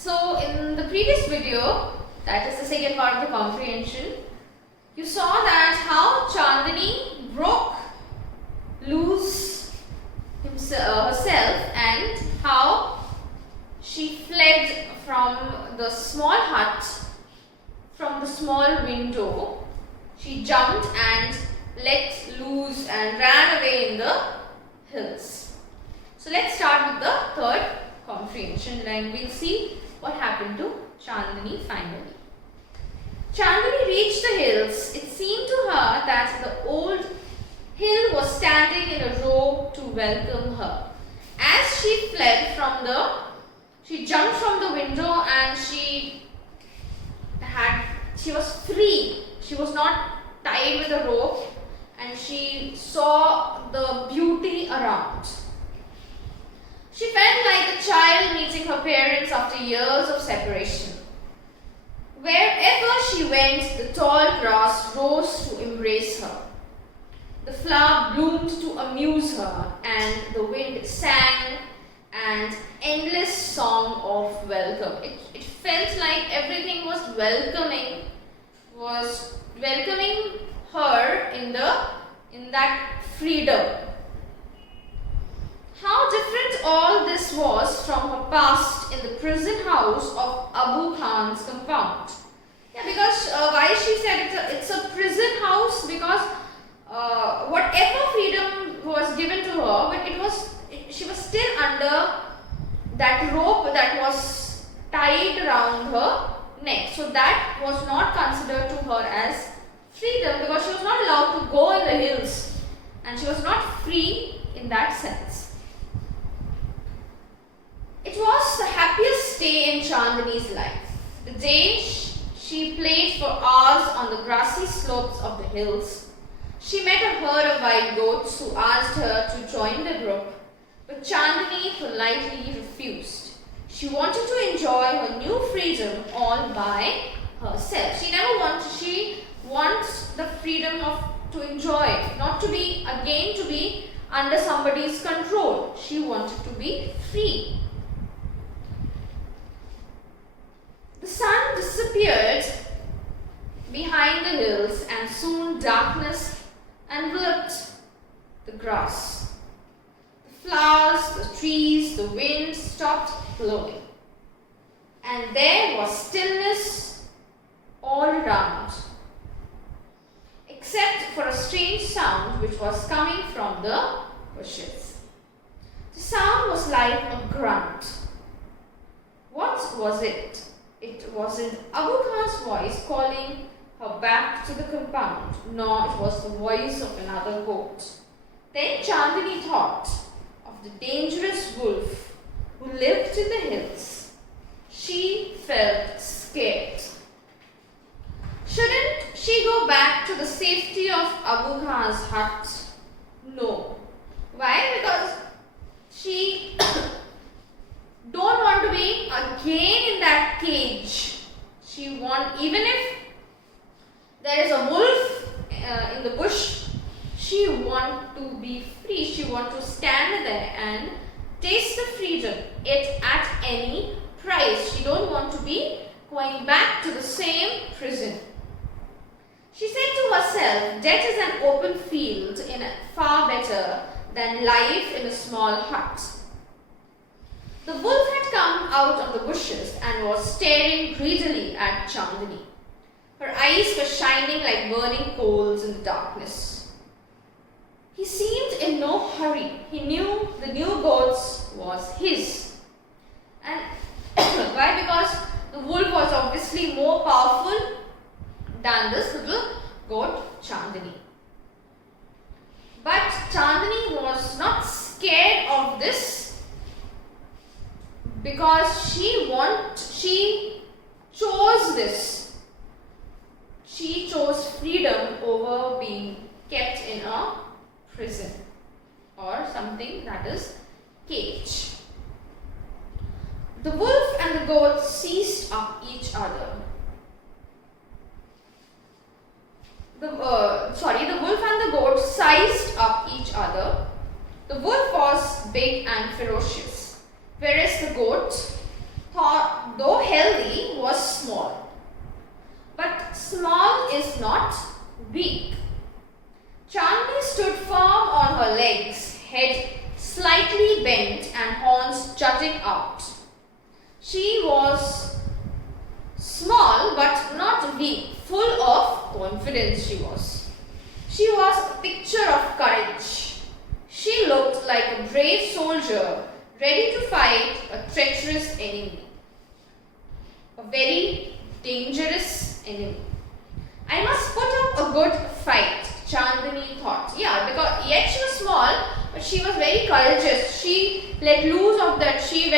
So in the previous video, that is the second part of the comprehension, you saw that how Chandini broke loose herself and how she fled from the small hut, from the small window. She jumped and let loose and ran away in the hills. So let's start with the third comprehension and we'll see what happened to Chandini finally. Chandini reached the hills. It seemed to her that the old hill was standing in a row to welcome her. As she fled she jumped from the window and she was free. She was not tied with a rope and she saw the beauty around. She felt like a child meeting her parents after years of separation. Wherever she went, the tall grass rose to embrace her. The flower bloomed to amuse her, and the wind sang an endless song of welcome. It felt like everything was welcoming her in that freedom. How different all this was from her past in the prison house of Abu Khan's compound. Yeah, because why she said it's a prison house, because whatever freedom was given to her, but she was still under that rope that was tied around her neck. So that was not considered to her as freedom, because she was not allowed to go in the hills and she was not free in that sense. It was the happiest day in Chandini's life. The day she played for hours on the grassy slopes of the hills. She met a herd of wild goats who asked her to join the group, but Chandini politely refused. She wanted to enjoy her new freedom all by herself. She wants the freedom to enjoy it, not to be under somebody's control. She wanted to be free. The sun disappeared behind the hills and soon darkness enveloped the grass. The flowers, the trees, the wind stopped blowing, and there was stillness all around, except for a strange sound which was coming from the bushes. The sound was like a grunt. What was it? It wasn't Abu Khan's voice calling her back to the compound, nor it was the voice of another goat. Then Chandini thought of the dangerous wolf who lived in the hills. She felt scared. Shouldn't she go back to the safety of Abu Khan's hut? No. Why? Because she don't want to be again in that cage. Even if there is a wolf in the bush, she want to be free. She want to stand there and taste the freedom, at any price. She don't want to be going back to the same prison. She said to herself, death is an open field far better than life in a small hut. The wolf had come out of the bushes and was staring greedily at Chandini. Her eyes were shining like burning coals in the darkness. He seemed in no hurry. He knew the new goats was his. And why? Because the wolf was obviously more powerful than this little goat Chandini. But Chandini was not scared of this, because she chose this. She chose freedom over being kept in a prison or something that is cage. The wolf and the goat seized up each other. The wolf and the goat sized up each other. The wolf was big and ferocious, whereas the goat, though She was small but not weak, full of confidence she was. She was a picture of courage. She looked like a brave soldier ready to fight a treacherous enemy. A very dangerous enemy. I must put up a good fight, Chandini thought. Yeah, because yet she was small, but she was very courageous. She let loose of that. She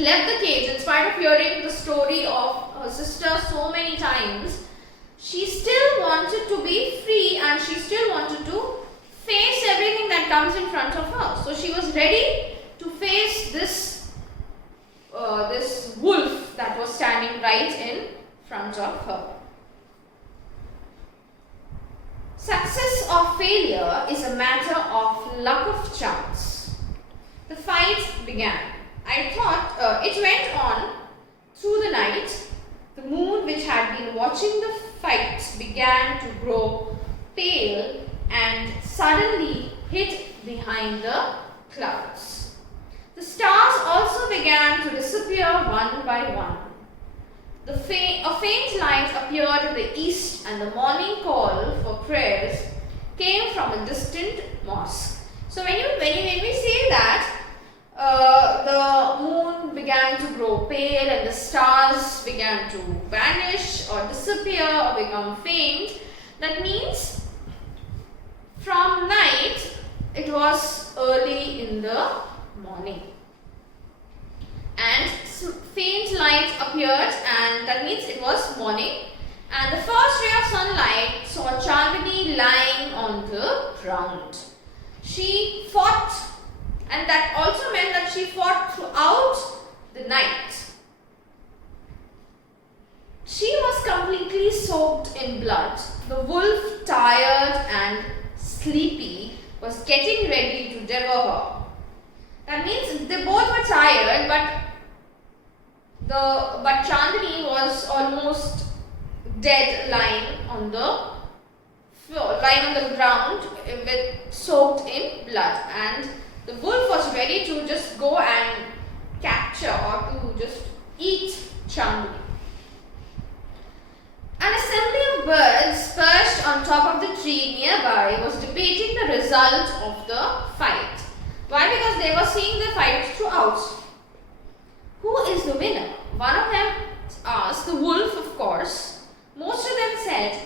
left the cage in spite of hearing the story of her sister so many times. She still wanted to be free and she still wanted to face everything that comes in front of her. So she was ready to face this wolf that was standing right in front of her. Success or failure is a matter of luck of chance. The fight began. I thought it went on through the night. The moon, which had been watching the fight, began to grow pale and suddenly hid behind the clouds. The stars also began to disappear one by one. A faint light appeared in the east and the morning call for prayers came from a distant mosque. So when we say that the moon began to grow pale and the stars began to vanish or disappear or become faint, that means from night it was early in the morning. And faint light appeared and that means it was morning. And the first ray of sunlight saw Chandini lying on the ground. She fought, and that also meant that she fought throughout the night. She was completely soaked in blood. The wolf, tired and sleepy, was getting ready to devour her. That means they both were tired, but Chandini was almost dead, lying on the floor, lying on the ground with soaked in blood, and the wolf was ready to just go and capture or to just eat Chandini. An assembly of birds perched on top of the tree nearby was debating the result of the fight. Why? Because they were seeing the fight throughout. Who is the winner? One of them asked, the wolf, of course. Most of them said,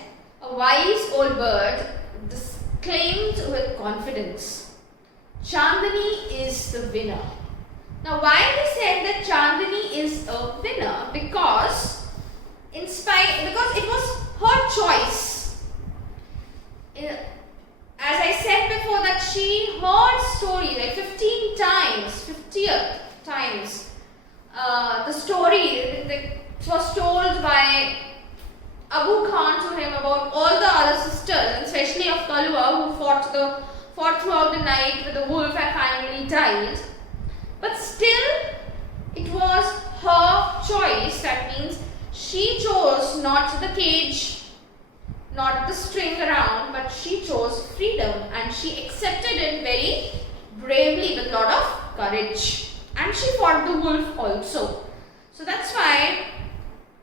a wise old bird claimed with confidence, Chandini is the winner. Now, why they said that Chandini is a winner? Because it was her choice. As I said before, that she heard story like 50th times. The story it was told by Abu Khan to him about all the other sisters, and especially of Kalua, who fought throughout the night with the wolf and finally died. But still, it was her choice. That means she chose not the cage, not the string around, but she chose freedom, and she accepted it very bravely with a lot of courage. And she fought the wolf also. So that's why,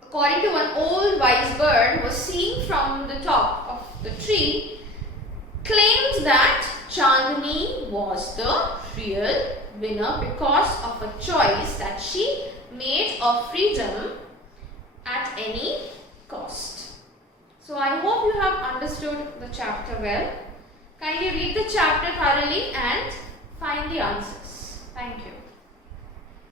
according to one old wise bird who was seen from the top of the tree, claimed that Chandini was the real winner because of a choice that she made of freedom at any cost. So I hope you have understood the chapter well. Kindly read the chapter thoroughly and find the answers. Thank you.